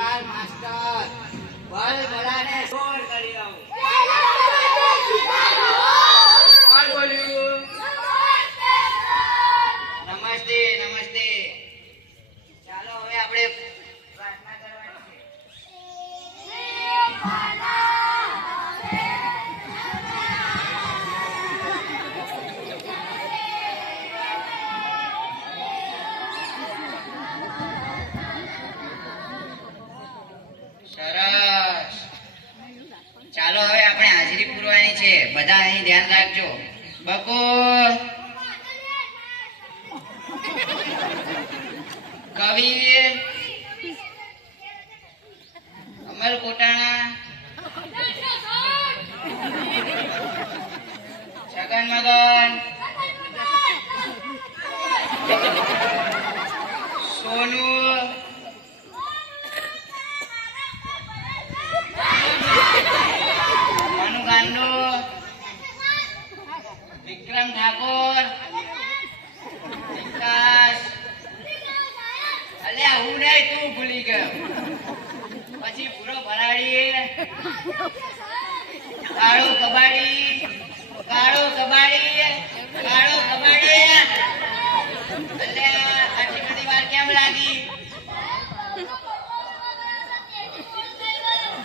નમસ્કાર માસ્ટર. બળ ભલાને છોડ કરી દઉં. કોણ બોલ્યું? નમસ્તે નમસ્તે. ચાલો હવે આપણે પ્રાર્થના કરવાની છે. સરસ. ચાલો હવે આપણે હાજરી પૂરવાની છે. બધા અહીં ધ્યાન રાખજો. બકુલ, કવિર, અમર કોટાણા, છગન મગન, સોનુ, મનુ ગાંડો, વિક્રમ ઠાકોર, વિકાસ. અલ્યા હું નહીં, તું ભૂલી ગયો. પછી પૂરો ભરાડી, કાળો કબાડી, કાળો કબાડી, કાળો કબાડી. અલ્યા આટલી બધી વાર કેમ લાગી?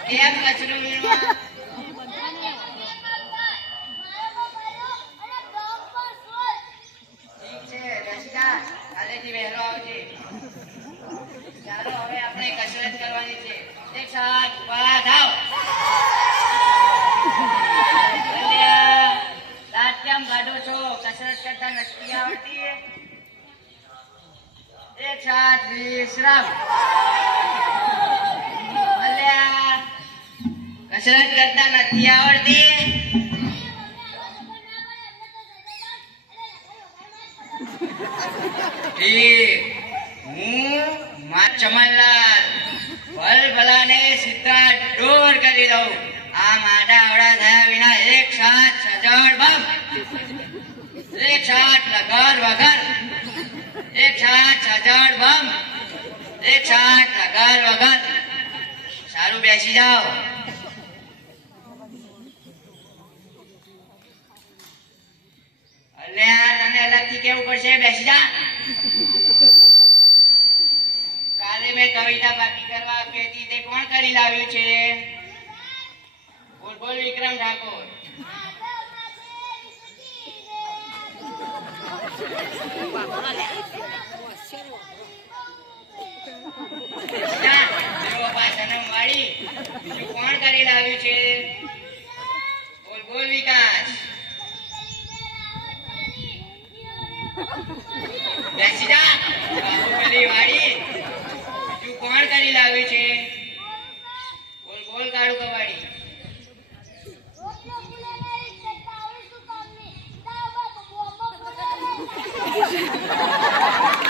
કેમ કચરું વીણવા? ઠીક છે રસિકા, કાલેથી વહેલો આવજે. ચાલો હવે આપણે કસરત કરવાની છે. એક સાથ ઉભા થાવ. અલ્યા દાંત કેમ કાઢો છો? કસરત કરતા નથી આવડતી? એક સાથ વિશ્રામ. અલ્યા કસરત કરતા નથી આવડતી? ઠીક. હું ચમનલાલ ભલ ભલાને સીધા ડોર કરી દઉં. આ માડા આવડા થયા વિના એક સાથ સજળ બમ, એક સાથ લગર વગર, એક સાથ સજળ બમ, એક સાથ લગર વગર. સારું, બેસી જાઓ. અલ્યા તને અલગથી કેવું પડશે. બેસી જા. કાલે મેં કવિતા બાકી કરવા આપી હતી, તે કોણ કરી લાવ્યું છે? બોલ બોલ વિક્રમ ઠાકોર. બીજું કોણ કરી લાવ્યું છે? બોલ બોલ વિકાસ. બેસી જા. બાહુબલી વાળી. બીજું કોણ કરી લાવ્યું છે? બોલ બોલ કાળુ કબાડી.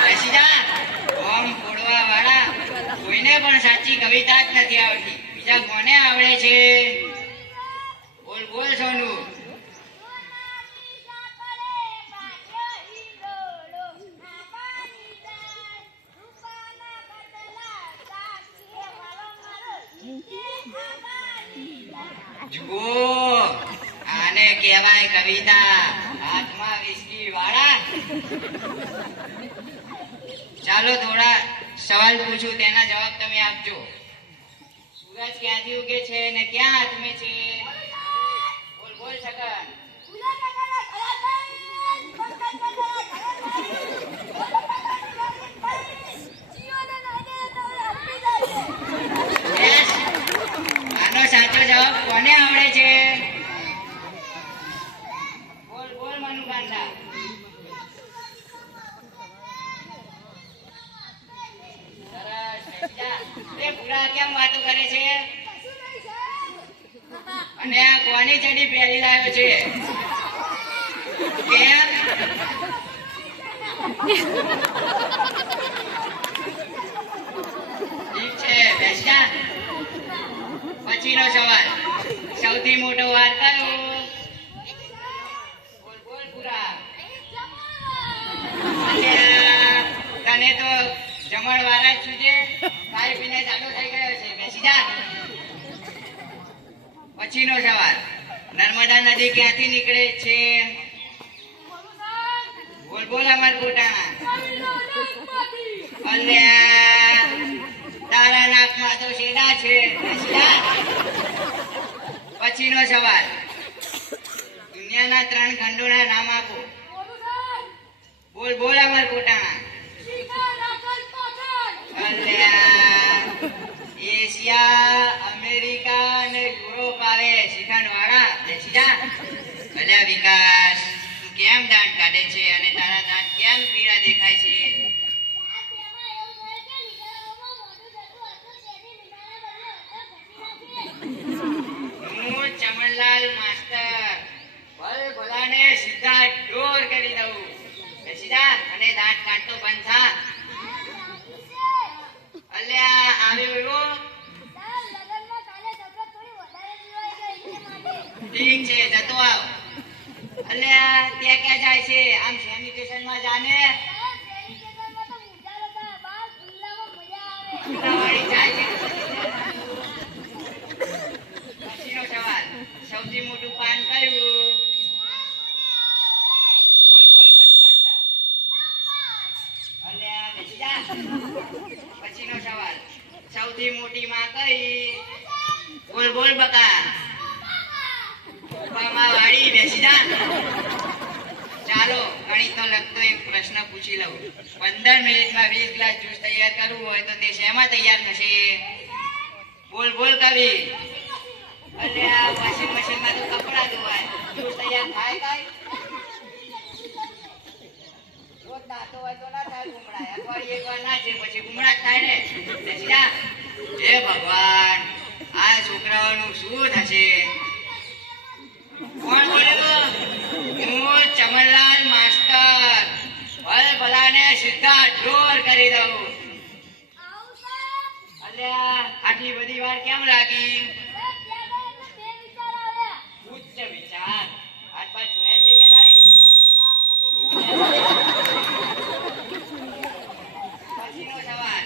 બેસી જા. બોમ્બ ફોડવા વાળા. કોઈને પણ સાચી કવિતા જ નથી આવડતી. બીજા કોને આવડે છે? બોલ બોલ સોનુ. જુઓ, આને કહેવાય કવિતા. હાથમાં વિસ્કી વાળા. ચાલો થોડા સવાલ પૂછું, તેના જવાબ તમે આપજો. સૂરજ ક્યાંથી ઉગે છે ને ક્યાં આથમે છે? બોલ બોલ છગન. આનો સાચો જવાબ કોને આવડે છે? બોલ બોલ મનુ ગાંડા. એ પૂરા કેમ વાતો કરે છે? અને આ કોની ચડી પહેરી લાવ્યો છે? કેમ? ઠીક છે, બેસી જા. પછીનો સવાલ. સૌથી મોટો વાર કયો? બોલ બોલ પૂરા. તને તો જમણવાર જ છું. ખાઈ પીને ચાલુ થઈ ગયો છે. જા. પછીનો સવાલ, નર્મદા નદી ક્યાંથી નીકળે છે? બોલ બોલ અમર કોટાણા. અલ્યા તારા નાકમાં તો શેડા છે. પછીનો સવાલ, દુનિયાના 3 ખંડોના નામ આપો. બોલ બોલ અમર કોટાણા. અલ્યા એશિયા, અમેરિકા અને યુરોપ આવે શિખંડ વાળા. બેસી જા. અલ્યા વિકાસ, તું કેમ દાંત કાઢે છે અને તારા દાંત કેમ પીળા દેખાય છે? હું ચમનલાલ માસ્ટર ભલાને સીધા ડોર કરી દઉં. બેસી જા અને દાંત કાઢતો બંધ થા. અલ્યા આવ્યો. ઠીક છે, જતો આવ. અલ્યા ત્યાં ક્યાં જાય છે? આમ સેનિટેશન માં જાને. પછીનો સવાલ, સૌથી મોટું પાન કયું? બોલ બોલ મનુ ગાંડા. અલ્યા બેસી જા. પછીનો સવાલ, સૌથી મોટી માં કઈ? બોલ બોલ બકા. ઉપામાં વાળી. બેસી જા. ચાલો ગણિતનો લગતો એક પ્રશ્ન પૂછી લઉં. 15 મિનિટમાં 20 ગ્લાસ જ્યુસ તૈયાર કરવું હોય તો તે શેમાં તૈયાર થશે? બોલ બોલ કવિ. અલ્યા વોશિંગ મશીનમાં તો કપડા ધોવાય, જ્યુસ તૈયાર થાય કાઈ? રોજ નાતો હોય તો ના થાય ગુમડા. અઠવાડિયે એકવાર નાચે પછી ગુમડા જ થાય ને. બેસી જા. હે ભગવાન, આ છોકરાઓનું શું થશે? કોણ બોલ્યો? હું ચમનલાલ માસ્ટર ભલાને સીધા ડોર કરી દઉં. અલ્યા આટલી બધી વાર કેમ લાગી? ઉચ્ચ વિચાર. હાથ પાછ જોયા છે કે નહીં? પછીનો સવાલ,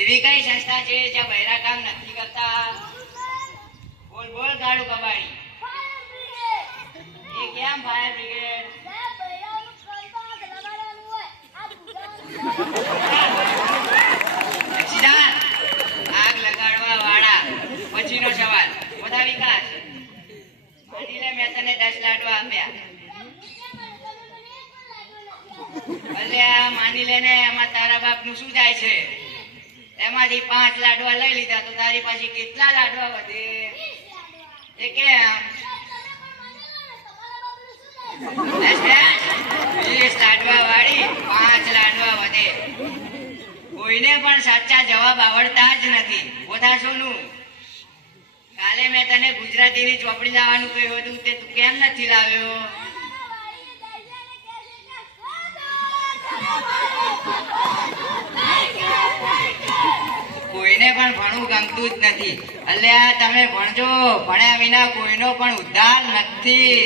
એવી કઈ સંસ્થા છે જ્યાં બહેરા કામ નથી કરતા? બોલ બોલ ગાડું કબાડી. એ કેમ ફાયર બ્રિગેડ? આગ લગાડવા વાળા. પછીનો સવાલ, બધા વિકાસ. માની લે મેં તને 10 લાડવા આપ્યા. અલ્યા માની લે ને, એમાં તારા બાપ નું શું જાય છે? એમાંથી 5 લાડવા લઈ લીધા તો તારી પાસે કેટલા લાડવા વધે? એ કેમ? 20 લાડવા વાળી 5 લાડવા વધે. કોઈને પણ સાચા જવાબ આવડતા જ નથી. બોધા સોનું, કાલે મેં તને ગુજરાતીની ચોપડી લાવવાનું કહ્યું હતું, તે તું કેમ નથી લાવ્યો? કોઈને પણ ભણવું ગમતું જ નથી. અલ્યા તમે ભણજો, ભણ્યા વિના કોઈનો પણ ઉદ્ધાર નથી.